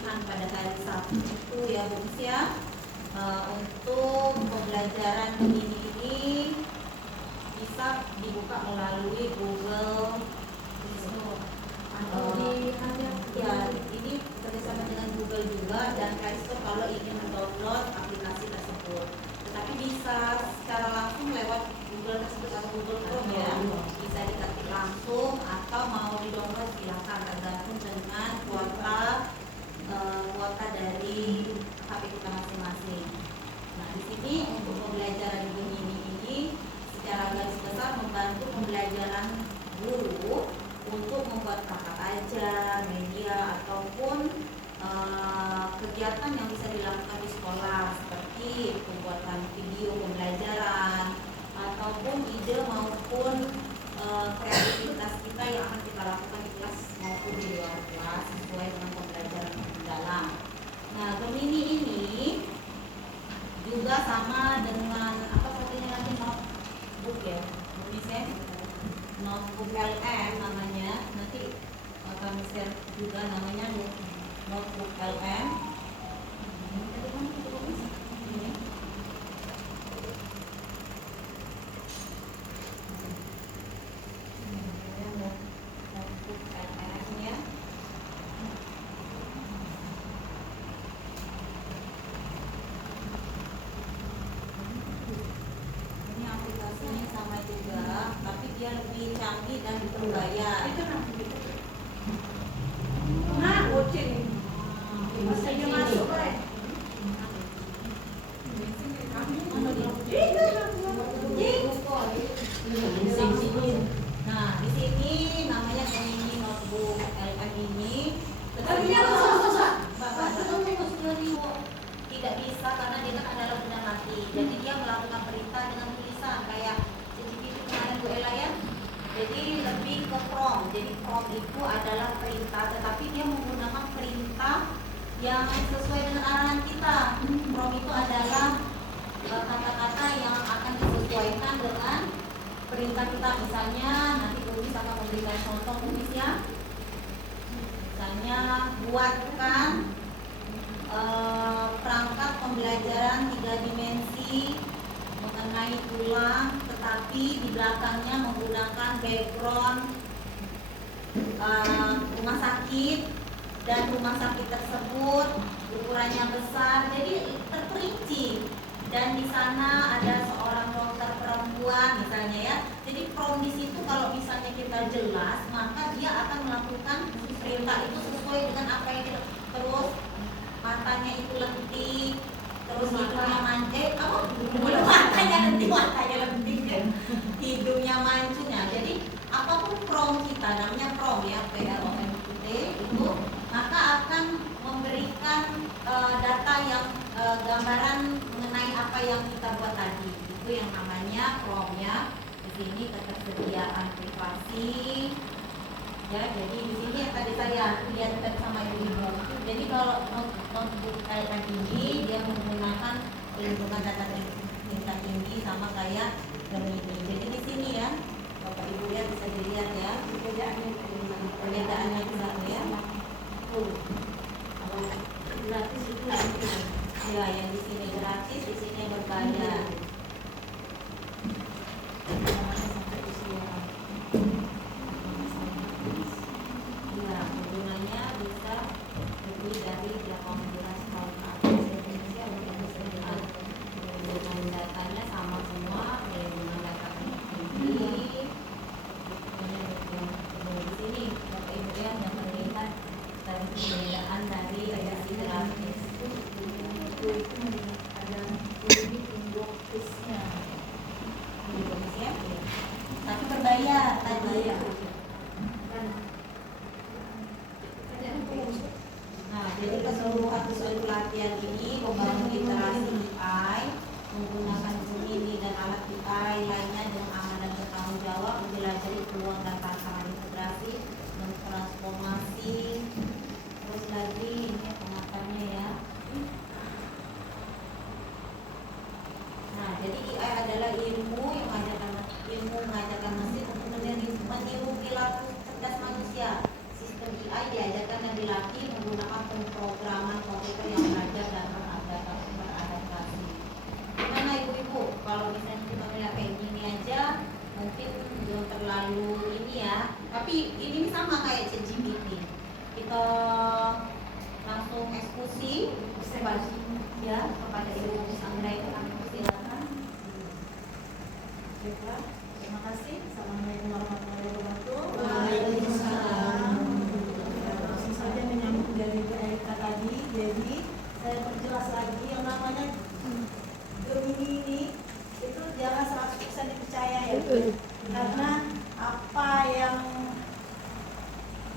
latihan pada hari Sabtu itu ya Bu ya. Untuk pembelajaran ini bisa dibuka melalui Google atau ya ini bekerjasama dengan Google juga dan Play Store kalau ingin mendownload aplikasi tersebut. Tetapi bisa secara langsung lewat Google tersebut atau Google Chrome ya, bisa diketik langsung atau mau di-download silakan tergantung dengan kuota dari HP kita masing-masing. Nah di sini untuk pembelajaran ini secara garis besar membantu pembelajaran guru untuk membuat kakak ajar, media ataupun kegiatan yang bisa dilakukan di sekolah seperti pembuatan video pembelajaran ataupun ide maupun kreativitas kita yang akan kita lakukan di kelas maupun di luar kelas sesuai dengan pembelajaran yang mendalam. Nah, Gemini ini juga sama dengan apa satunya lagi notebook ya, bisa notebook LM namanya. Nanti kami share juga namanya notebook LM. Dia lebih canggih dan berbayar. Itu nanti kucing. Masanya masuk kan? Nah, di sini namanya Gemini notebook LM ini. Tidak bisa karena dia kan adalah benda mati. Jadi dia melakukan perintah dengan tulisan kayak Bu Ella ya. Jadi lebih ke prompt. Jadi prompt itu adalah perintah, tetapi dia menggunakan perintah yang sesuai dengan arahan kita. Prompt itu adalah kata-kata yang akan disesuaikan dengan perintah kita. Misalnya nanti Tulis akan memberikan contoh Tulis ya. Misalnya buatkan perangkat pembelajaran 3 dimensi mengenai tulang, tetapi di belakangnya menggunakan background rumah sakit dan rumah sakit tersebut ukurannya besar, jadi terperinci dan di sana ada seorang dokter perempuan misalnya ya. Jadi prompt di situ kalau misalnya kita jelas maka dia akan melakukan perintah itu sesuai dengan apa yang kita. Terus matanya itu lentik, terus hidungnya mancung, matanya lentik dan hidungnya mancung ya. Jadi apapun prompt kita, namanya prompt ya, PROMPT itu, maka akan memberikan data yang gambaran mengenai apa yang kita buat tadi. Itu yang namanya prompt ya. Di sini ketersediaan privasi. Ya, jadi di sini yang tadi saya lihat sama ibu-ibu. Jadi kalau notebook kayak ini dia menggunakan perlindungan data tingkat tinggi sama kayak Gemini. Jadi di sini ya, Bapak Ibu lihat bisa dilihat ya perbedaannya bisa ya. Gratis itu ya, yang di sini gratis, di sini berbayar. Tapi berbayar tadi. Nah, jadi keseluruhan pelatihan ini membangun literasi AI menggunakan Gemini dan alat AI lainnya dengan aman dan bertanggung jawab, menjelajahi peluang dan tantangan integrasi dan transformasi. Terus lagi ini pengatarnya ya. Nah, jadi AI adalah ilmu mengajarkan mesin untuk meniru perilaku cerdas manusia. Sistem AI diajarkan dan dilatih menggunakan pemrograman mengeksekusi ya kepada Ibu Anggreni, kami persilakan. Baiklah, terima kasih. Assalamualaikum warahmatullahi wabarakatuh. Waalaikumsalam. Langsung saja menyambung dari Bu Erika tadi. Jadi saya perjelas lagi yang namanya Gemini ini itu jangan 100% dipercaya ya, karena apa yang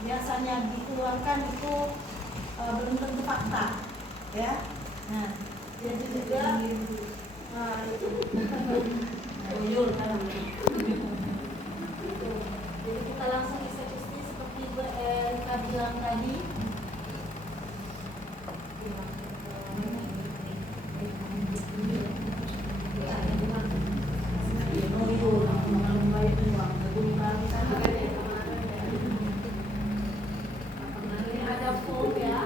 biasanya dikeluarkan itu belum tentu fakta, ya. Nah, jadi juga itu jadi kita langsung eksekusi seperti Bu Erika bilang tadi. Ada form ya.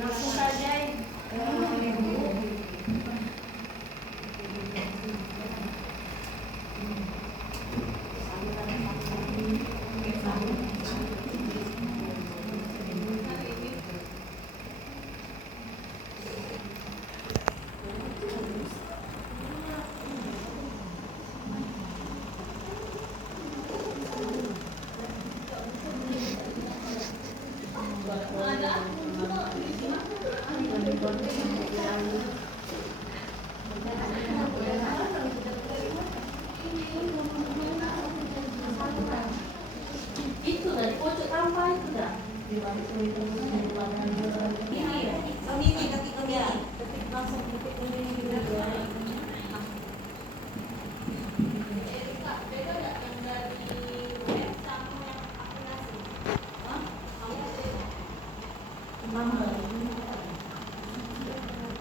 Langsung saja itu dari pojok tanpa itu dah. Ini ya, Gemini ketik Ya, Gemini. ketik langsung ketik ini juga. Beda nggak yang dari web sama yang aplikasi? Hah? Kamu Nomor.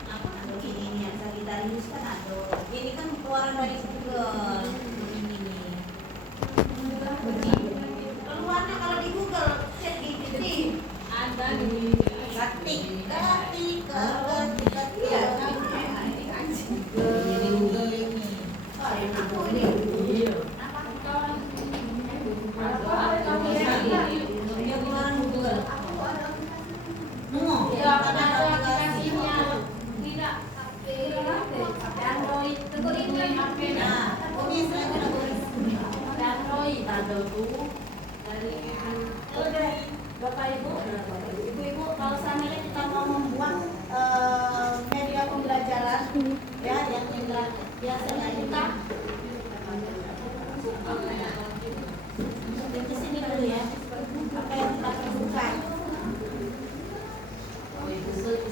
apa ini yang Sagittarius kan ada. Ini kan keluaran dari Google. Ini. Keluarnya kalau di Google chat GPT ada di ketik ini Google ini. Aku ini. Dia keluaran Google. Ya, karena ada aplikasinya. Tidak. Android. Nah, ini istilahnya ada Android ada tuh dari Bapak Ibu, Ibu-ibu, kalau seandainya kita mau membuat media pembelajaran ya yang biasanya kita di sini dulu ya, apa yang kita perlukan.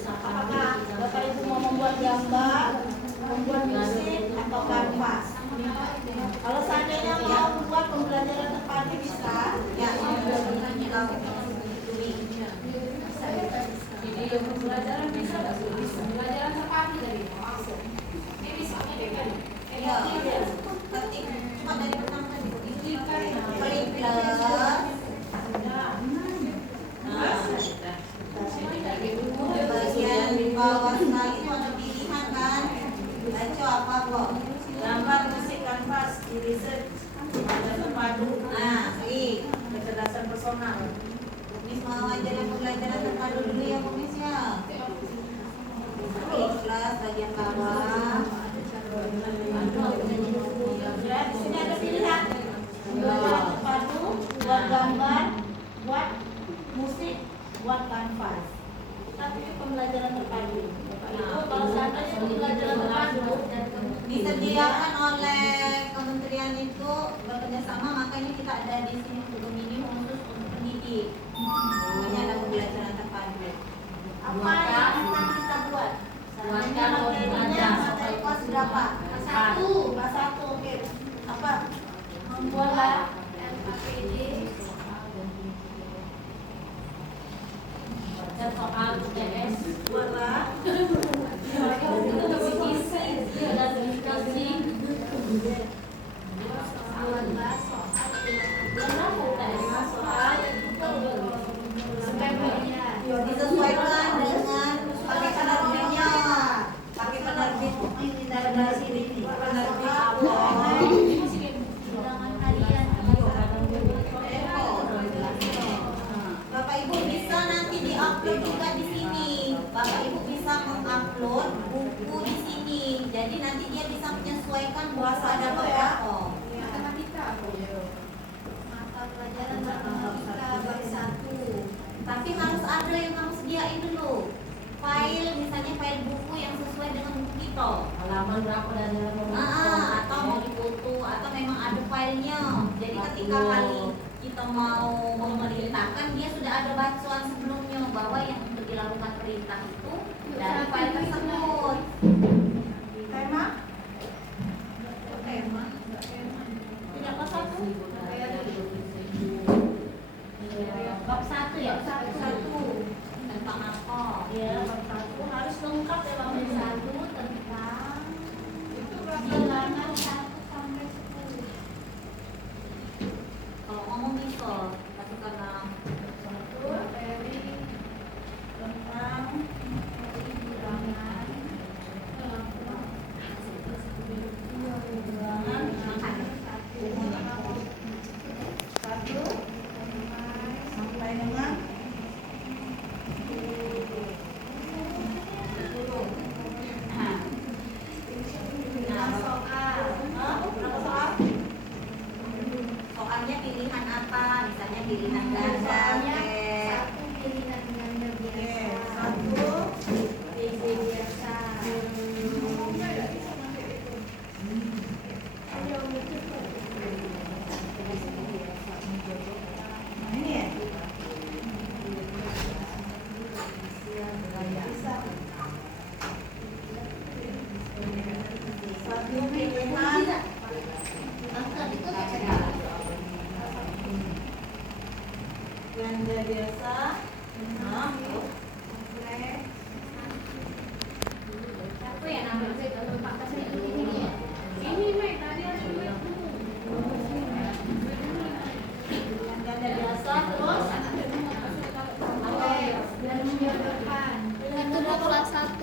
Apakah Bapak Ibu mau membuat gambar, membuat musik atau kanvas? Kalau seandainya mau membuat pembelajaran terpadu bisa, ya ini video pembelajaran bisa nggak sih? Pembelajaran terpadu dari masuk. Ini bisa ya ketik cuma dari pertama tadi klik plus bagian bawah sekali itu ada pilihan kan, baca apa kok gambar musik kanvas di research ada terpadu. nah klik. Kecerdasan personal. Miss mau ajarin pembelajaran terpadu dulu ya Bu Miss ya. Klik plus bagian bawah. Ya, di sini ada pilihan pembelajaran terpadu, buat gambar, buat musik, buat kanvas. Tapi pembelajaran terpadu. Bapak Ibu, kalau seandainya pembelajaran terpadu Disediakan oleh kementerian itu bekerja sama, makanya kita ada di sini untuk ini khusus untuk pendidik. Makanya ada pembelajaran terpadu. apa yang akan kita buat? Buatkan Materinya materi materi kelas berapa? Kelas 1, oke. Apa? Membuat MKPD dan soal UTS buatlah dari sini. Bilangan harian Bapak Ibu bisa nanti diupload juga di sini. Bapak Ibu bisa mengupload buku di sini. Jadi nanti dia bisa menyesuaikan buku ada berapa. Mata pelajaran matematika bab 1. Tapi harus ada yang kamu sediain dulu. File, misalnya file buku yang sesuai dengan buku kita. Halaman berapa dan Atau mau difoto atau memang ada filenya. Jadi ketika kali kita mau memerintahkan, dia sudah ada bacaan sebelumnya bahwa yang untuk dilakukan perintah itu dari file tersebut. tema? Tema tidak kelas 1. Bab 1 ya? Bab 1 tentang apa? Ya, bab 1 harus lengkap ya bab 1 tentang bilangan 1 sampai 10. Kalau ngomong bisa, tapi karena 1 materi tentang bilangan sampai dengan soalnya pilihan apa? Misalnya pilihan ganda, satu pilihan ganda biasa, satu PG biasa. Ini ya? Satu pilihan ganda biasa, Siapa yang nambah saya kalau Pak Kasih ini ya? Ini Mek, tadi ada duit dulu. ganda biasa terus Itu dua kelas 1.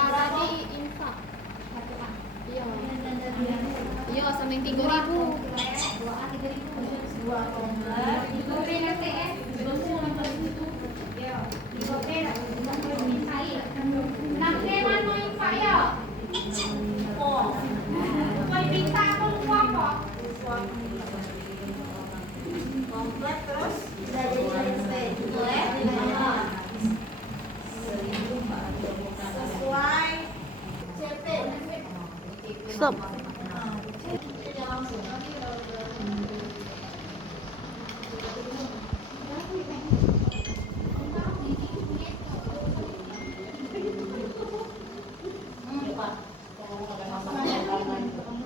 Tadi infak. Iya. Iya, sampai 3.000. dua komplek komplek terus udah jadi sesuai sesuai CP. Stop.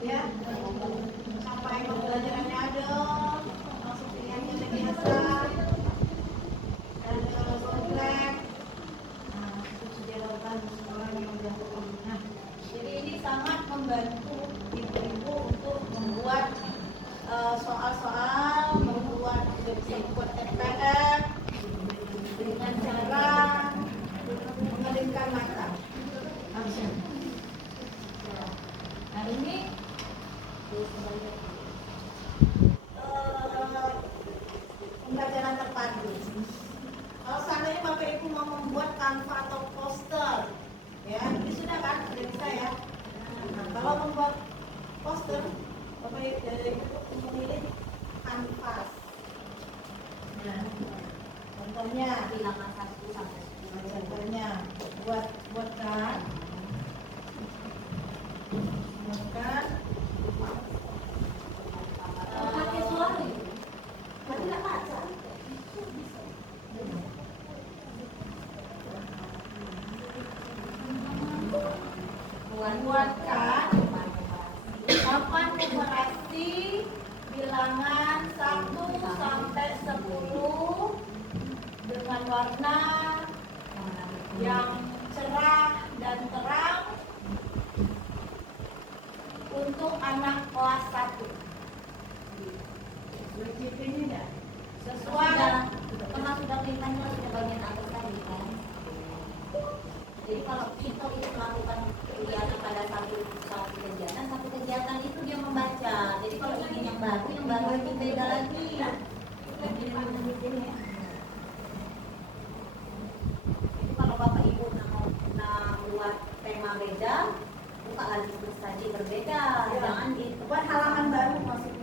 Ya, sampai pembelajarannya ada, langsung pilihannya biasa, dan komplek. Nah, itu sudah lakukan sekolah yang udah. Nah, jadi ini sangat membantu ibu-ibu untuk membuat soal-soal, membuat TPR dengan cara mengelipkan mata. Action. Nah ini pembelajaran terpadu. Kalau seandainya Bapak Ibu mau membuat kanva atau poster, ya ini sudah kan, sudah bisa ya. Nah, kalau membuat poster, Bapak Ibu memilih kanvas. Nah, contohnya, bilangan 1 sampai 10. contohnya buatkan pakai suara tapi nggak baca buatkan papan numerasi bilangan 1 sampai 10 dengan warna yang cerah dan terang untuk anak kelas 1. Wajib ini enggak? Sesuai Karena sudah kelihatan sudah bagian atas tadi kan. Jadi kalau kita itu melakukan kegiatan pada satu buku tadi berbeda, jangan di Buat halaman baru maksudnya.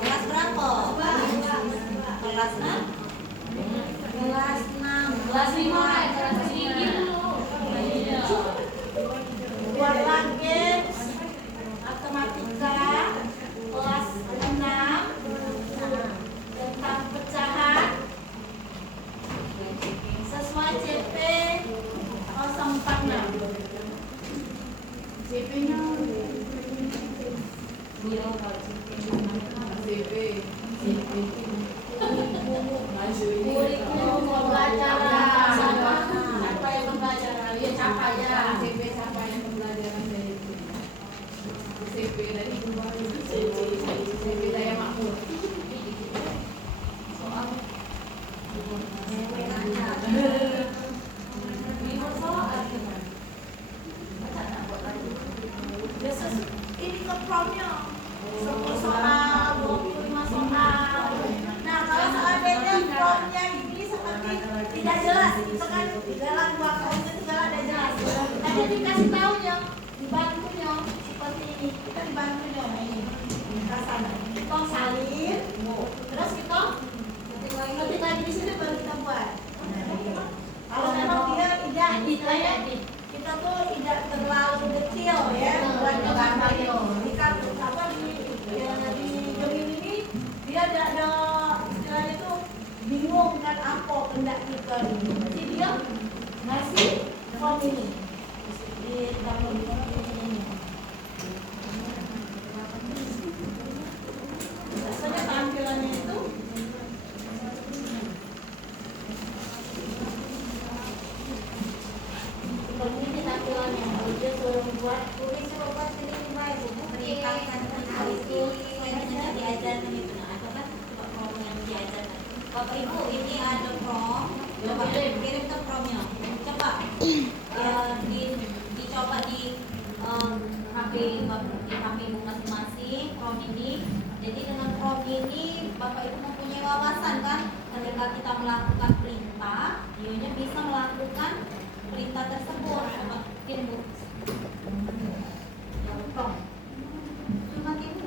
kelas berapa? Kelas 6? Kelas 6. Kelas 5 kelas 3 Buatlah games matematika kelas 6 tentang pecahan sesuai CP 046. CP-nya kurikulum pembelajaran apa yang pembelajaran ya capaian CP capaian pembelajaran dari CP dari CP daya makmur soal ini kepromnya 10 soal 25 soal. Nah kalau seandainya promnya ini seperti tidak jelas itu kan di dalam 2 kali ketiga ada jelas. Tadi dikasih tahunya dibantunya seperti ini kita dibantunya ini kasana kita salin terus kita ketik lagi di sini baru kita buat. Kalau memang dia tidak kita tuh tidak terlalu detail ya buat gambar di kartu apa di Gemini ini dia ada istilahnya tuh bingung kan apa hendak kita jadi dia ngasih form ini di dalam ini biasanya tampilannya itu begini tampilannya dia suruh buat tulis buat ini baik Perintahkan itu yang diajarkan itu. Nah, atau kan coba prom yang diajarkan. Bapak Ibu ini ada prom, coba kirim ke promnya. Coba ya, dicoba di HP Ibu masing-masing prom ini. Jadi dengan prom ini Bapak Ibu mempunyai wawasan kan, ketika kita melakukan perintah, dianya bisa melakukan perintah tersebut. Coba kirim Bu. Prom. Cuma kirim.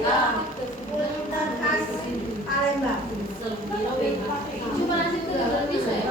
Khas Palembang. Cuma nasi itu nggak bisa ya?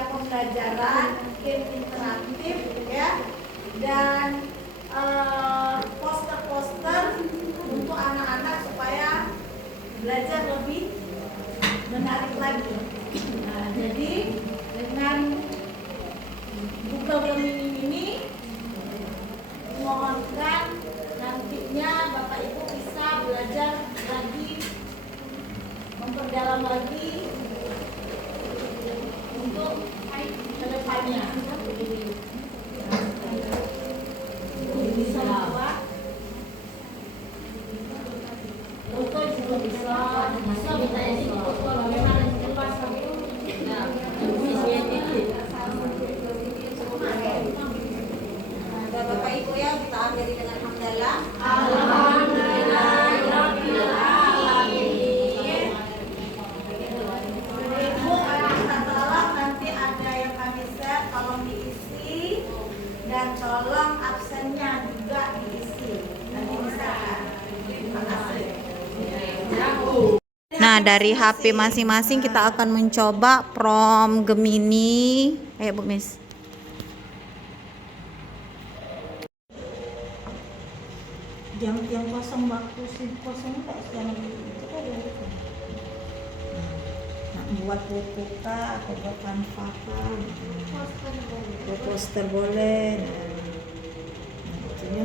Pembelajaran game interaktif ya, dan poster-poster untuk anak-anak supaya belajar lebih menarik lagi. Nah, jadi dengan Google Gemini ini mohonkan nantinya Bapak Ibu bisa belajar lagi, memperdalam lagi untuk kedepannya. Bisa buat foto juga bisa bertanya sih foto bagaimana jelas Bapak Ibu ya, kita akhiri dengan hamdalah. Alhamdulillahirabbil alamin. Ibu kita tolong nanti ada yang kami share, tolong diisi dan tolong absennya juga diisi. Nanti misalkan. Terima kasih. Nah, dari HP masing-masing kita akan mencoba Prom Gemini. Ayo Bu Miss. Yang kosong waktu kosong tak yang itu ada. Nah, buat foto kah atau buat kanva kah, buat poster boleh. Nah itunya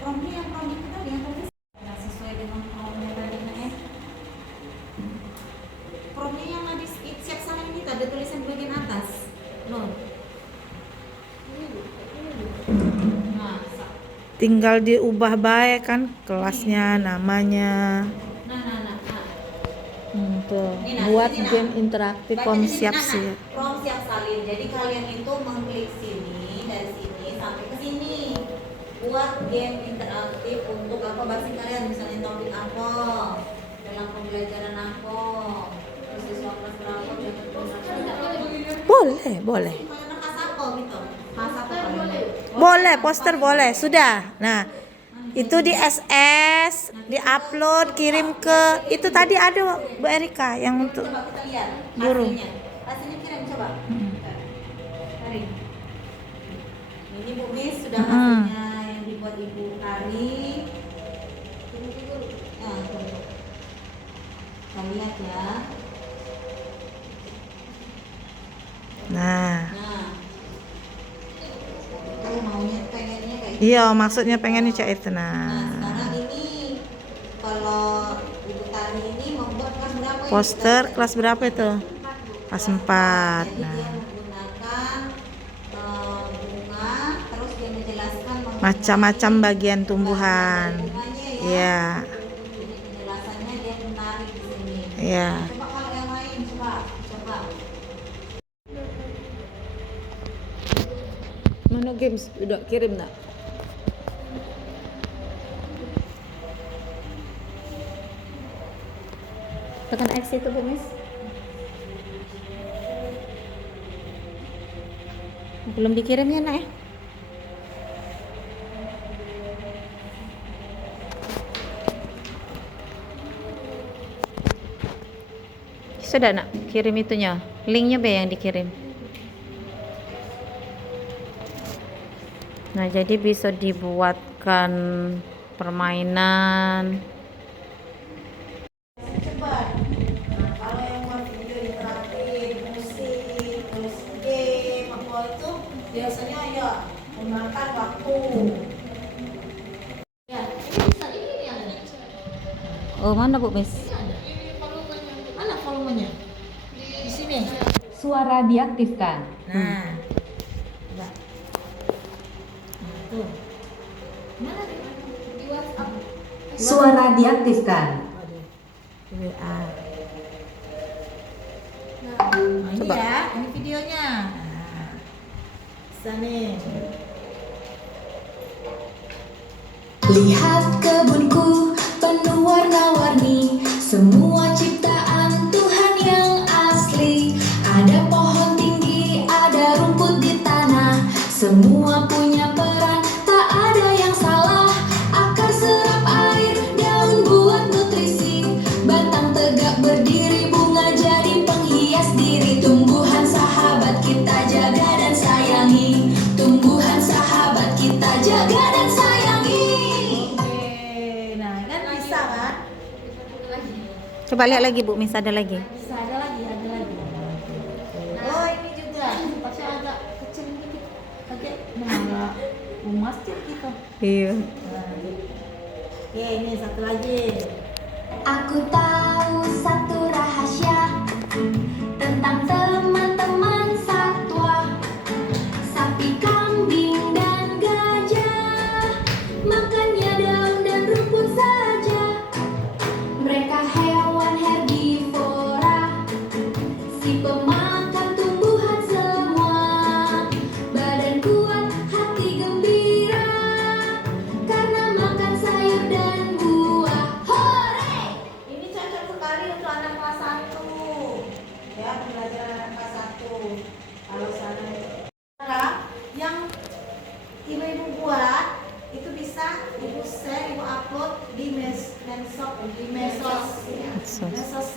Promnya yang prom itu tadi yang tulis nggak sesuai dengan promnya tadi ya. Promnya yang ada siap sama ini ada tulisan bagian atas. No. Nah, tinggal diubah baik kan kelasnya, namanya. nah. Tuh, Ini nah, buat ini nah. game interaktif Baca pom di sini, siap nah. sih. Prom siap salin. Jadi kalian itu mengklik sini dari sini sampai ke sini. Buat game interaktif untuk apa bahasa kalian, misalnya topik apa dalam pembelajaran apa, terus siswa kelas berapa, Boleh. kalian khas apa gitu, khas apa kalian? Boleh, poster boleh. Sudah. Nah, itu di SS, di upload, kirim ke itu tadi ada Bu Erika yang untuk Coba kita lihat guru. hasilnya kirim coba. Kirim. Ini Bu Miss sudah hasilnya yang dibuat Ibu Kari. Kita lihat ya. Nah, Itu maunya pengennya kayak gitu. iya maksudnya pengen cak itu. Nah, Nah, sekarang ini kalau Ibu Tari ini membuat kelas berapa? ini? poster Kita kelas berapa itu? Kelas 4. Jadi dia Nah, menggunakan bunga, terus dia menjelaskan mengenai macam-macam bagian tumbuhan. bunganya ya. Iya, Jadi penjelasannya dia menarik di sini. iya. Coba kalau yang lain coba. Mana games? Udah kirim nak? Tekan X itu Bu Miss. Belum dikirim ya nak ya? Sudah nak kirim itunya, linknya be yang dikirim. Nah jadi bisa dibuatkan permainan. Cepat. Nah, kalau yang buat video interaktif, musik, terus game, apa itu biasanya ya memakan waktu. Ya, ini bisa ini yang Oh mana Bu Miss? Mana volumenya? Di sini. Suara diaktifkan. Nah, coba. Nah, tuh. mana di WhatsApp. Suara diaktifkan. Waduh. WA. Nah, Nah, ini Coba. ya, ini videonya. Nah, bisa nih. Lihat kebunku penuh warna-warni, semua ciptaan Tuhan yang asli. Ada pohon tinggi, ada rumput di tanah, semua punya peran, tak ada yang salah. Akar serap air, daun buat nutrisi, batang tegak berdiri, bunga jadi penghias diri. Tumbuhan sahabat kita jaga dan sayangi, tumbuhan sahabat kita jaga dan sayangi. Oke, nah kan bisa kan? Coba lihat lagi Bu Miss, ada lagi. Bisa ada lagi. Oh ini juga, tapi agak kecil dikit, agak agak masjid gitu. Iya. Nah, gitu. Oke, ini satu lagi. Aku tahu satu rahasia tentang teman-teman satwa, sapi, kambing, dan gajah. Makannya daun dan rumput saja. Mereka hewan herbivora, si pemakan tumbuhan semua. Badan kuat, hati gembira, karena makan sayur dan buah. Hore! Ini cocok sekali untuk anak kelas 1. Ya, pembelajaran anak kelas 1. Kalau sana sekarang yang ibu buat itu bisa ibu share, ibu upload di mesos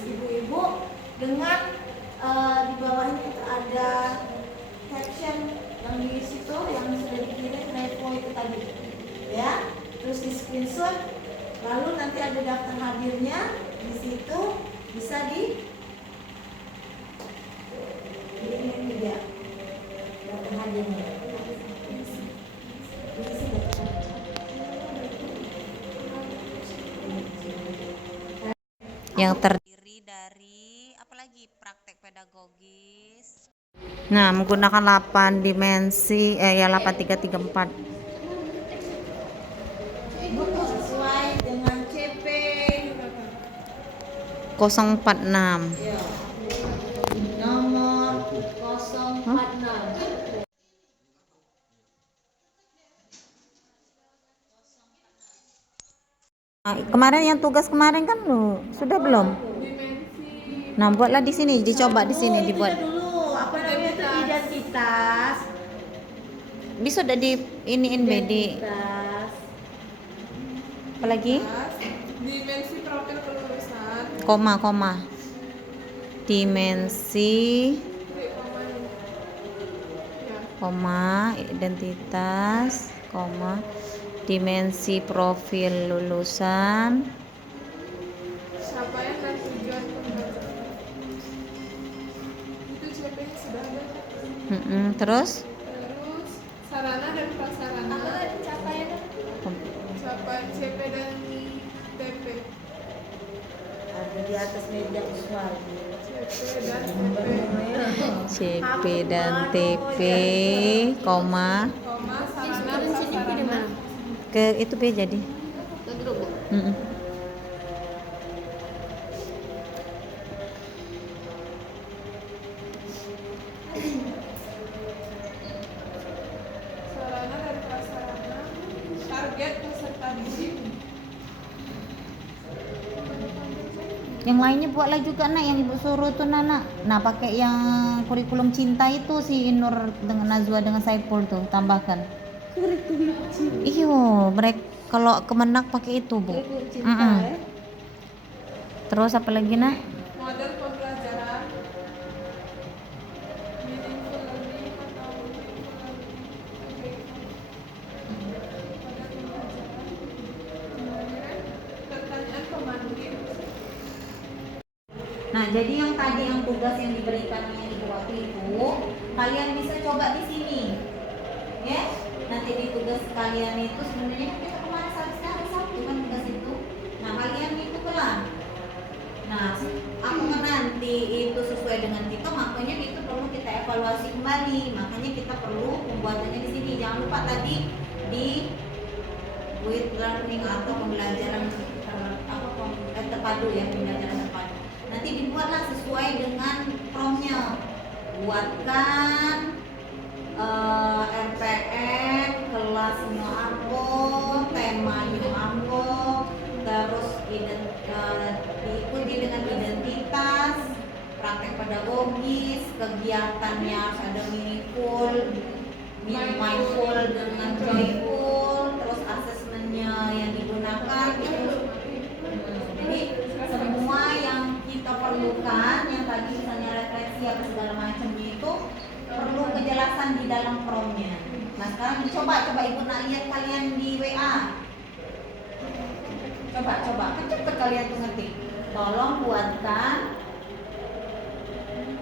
ibu-ibu dengan di bawahnya itu ada caption yang di situ yang sudah dikirim repo itu tadi ya, terus di screenshot Lalu nanti ada daftar hadirnya, di situ bisa di ini dia daftar hadirnya. Di sini. Yang terdiri dari apalagi praktek pedagogis. Nah, menggunakan 8 dimensi ya 8334. Sesuai dengan CP 046. ya. Nomor 046. Kemarin yang tugas kemarin kan lu sudah belum? Nah, buatlah di sini, dicoba di sini Oh, itu dibuat. dulu apa namanya itu identitas. Bisa udah di iniin Bedi. Identitas. Apalagi? Dimensi profil kelulusan. Koma. Dimensi koma identitas, koma dimensi profil lulusan, Capaian dan tujuan pembelajaran. Itu CP-nya sudah ada. terus Terus sarana dan prasarana. Capaian CP dan TP. Ada di atas meja visual. CP dan TP. CP dan TP, koma Sarana prasarana. ke itu B jadi. Mm-mm. Sarana dan prasarana. Target peserta didik. Yang lainnya buatlah juga nak, yang ibu suruh tuh Nana. Nah, pakai yang kurikulum cinta itu si Inur dengan Nazwa dengan Saipul tuh tambahkan. Iyo, mereka kalau Kemenak pakai itu bu. Mm-mm. Terus apa lagi nak? Model pembelajaran. Meaningful learning atau meaningful learning. Model pembelajaran. Kemudian pertanyaan pemandu. Nah, jadi yang tadi yang tugas yang diberikan yang ibu waktu itu, kalian bisa coba di sini, ya. Nanti di tugas kalian itu sebenarnya kan kita kemarin hari Sabtu kan tugas itu. Nah, kalian itu pelan. Nah, aku nanti itu sesuai dengan kita, makanya itu perlu kita evaluasi kembali. Makanya kita perlu pembuatannya di sini. Jangan lupa tadi di with learning atau pembelajaran terpadu ya, pembelajaran terpadu. Nanti dibuatlah sesuai dengan promnya. Buatkan RPM kelas New Ambo, tema New Ambo, terus diikuti dengan identitas, praktek pedagogis, kegiatannya harus ada mindful dengan joyful, terus asesmennya yang digunakan gitu. Jadi semua yang kita perlukan, yang tadi misalnya refleksi apa segala macamnya itu perlu kejelasan di dalam promnya. Nah sekarang coba ibu nak lihat kalian di WA. Coba cepet kalian tuh ngetik. Tolong buatkan.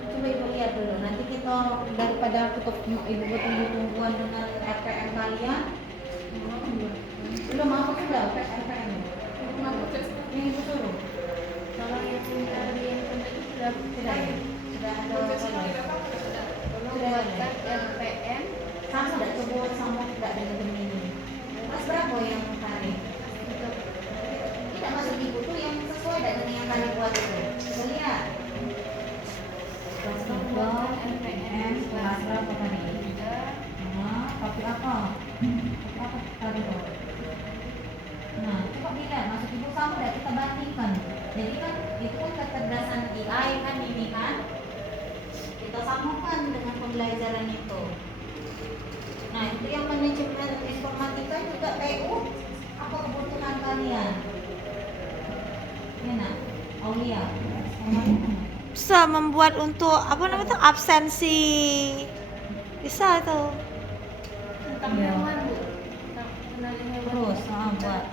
Coba ibu lihat dulu. Nanti kita daripada tutup ibu tungguan dengan RPM kalian. Belum apa sudah RPM. Ini ibu suruh. Kalau yang tadi yang itu sudah tidak ya? Sudah ada sudah ada RPM sama tidak coba sama tidak dengan ini. Mas berapa yang tadi? Tidak masuk ibu tuh yang sesuai dengan yang tadi buat itu. Kita lihat. Kelas 3 RPM kelas berapa tadi? Nah, tapi apa? Apa tadi tuh? Nah, coba dilihat masuk ibu sama tidak kita bandingkan. Jadi kan itu kan kecerdasan AI kan ini kan kita samakan dengan pembelajaran itu. Nah itu yang manajemen informatika juga TU apa kebutuhan kalian? Ini nak, Aulia. Bisa membuat untuk apa namanya absensi, bisa itu. Tentang Ya. hewan bu, tentang kenali hewan. Terus buat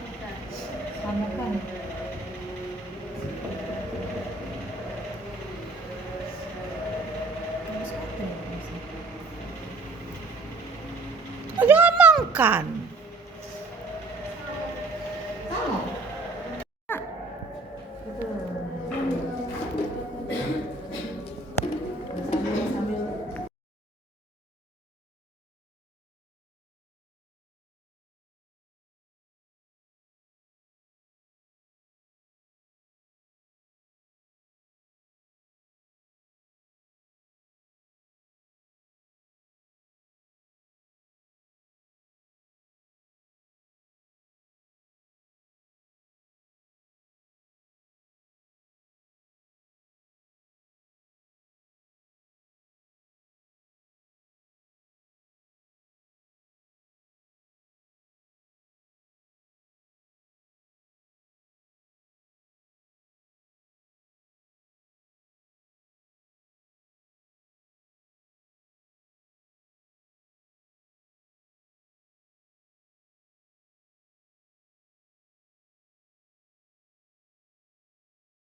Kamu kan. Jangan makan.